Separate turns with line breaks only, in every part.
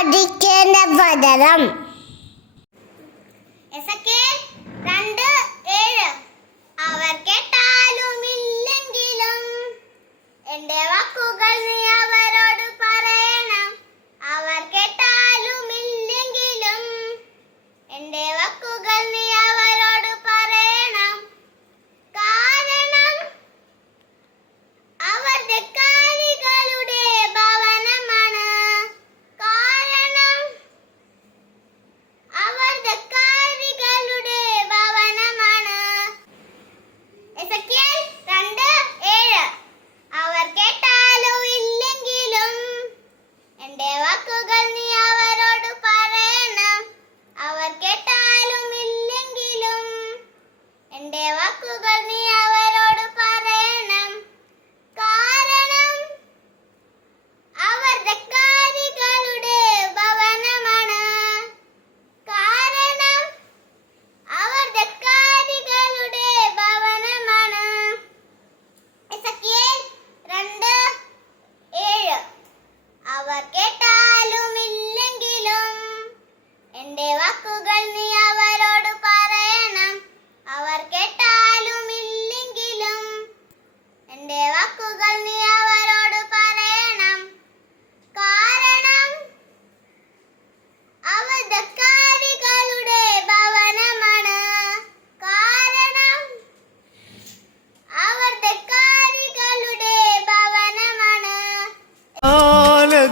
പഠിക്കേണ്ട പദം.
രണ്ട്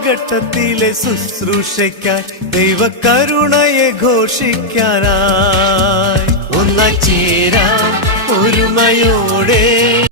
ഘട്ടത്തിലെ
ശുശ്രൂഷയ്ക്കാൻ ദൈവ കരുണയെ ഘോഷിക്കാനായി. ഒന്നായി ചേരാ ഒരുമയോടെ.